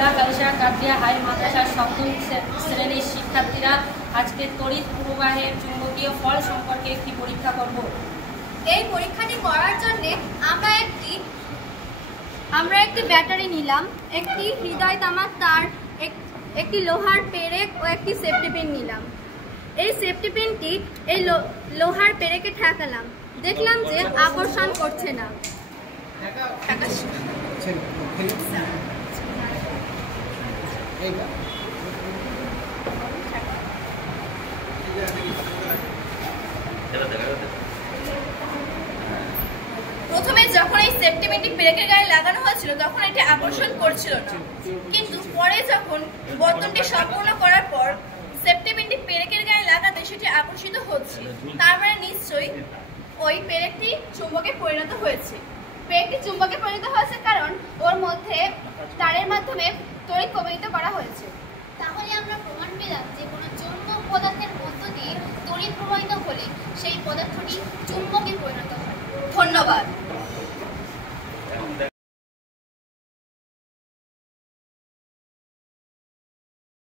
জিলা কালচার কাটিয়া হাই মাদ্রাসার সপ্তম শ্রেণীর শিক্ষার্থীরা আজকে তড়িৎ প্রবাহের চুম্বকীয় ফল সম্পর্কে একটি পরীক্ষা করব। এই পরীক্ষাটি করার জন্য আমরা একটি ব্যাটারি নিলাম, একটি হৃদয় তামার তার, একটি লোহার পেরেক ও একটি সেফটি পিন নিলাম। এই সেফটি পিনটি এই লোহার পেরেকে ঠেকালাম, দেখলাম যে আকর্ষণ করছে না। প্রথমে যখন এই সেফটি পিনটি ব্রেকের গায়ে লাগানো হয়েছিল তখন এটি আকর্ষণ করছিল না, কিন্তু পরে যখন বর্তনটি সম্পূর্ণ করার পর সেফটি পিনটি ব্রেকের গায়ে লাগাতে সেটি আকর্ষিত হচ্ছে, তার মানে নিশ্চয়ই ওই পেরেকটি চুম্বকে পরিণত হয়েছে। পেরেকটি চুম্বকে পরিণত হয়েছে কারণ ওর মধ্যে তারের মাধ্যমে তড়িৎ প্রবাহিত করা হয়েছে। তাহলে আমরা প্রমাণ পেলাম যে কোনো চৌম্বক পদার্থের মধ্য দিয়ে তড়িৎ প্রবাহিত হলে সেই পদার্থটি চুম্বকে পরিণত হয়। ধন্যবাদ।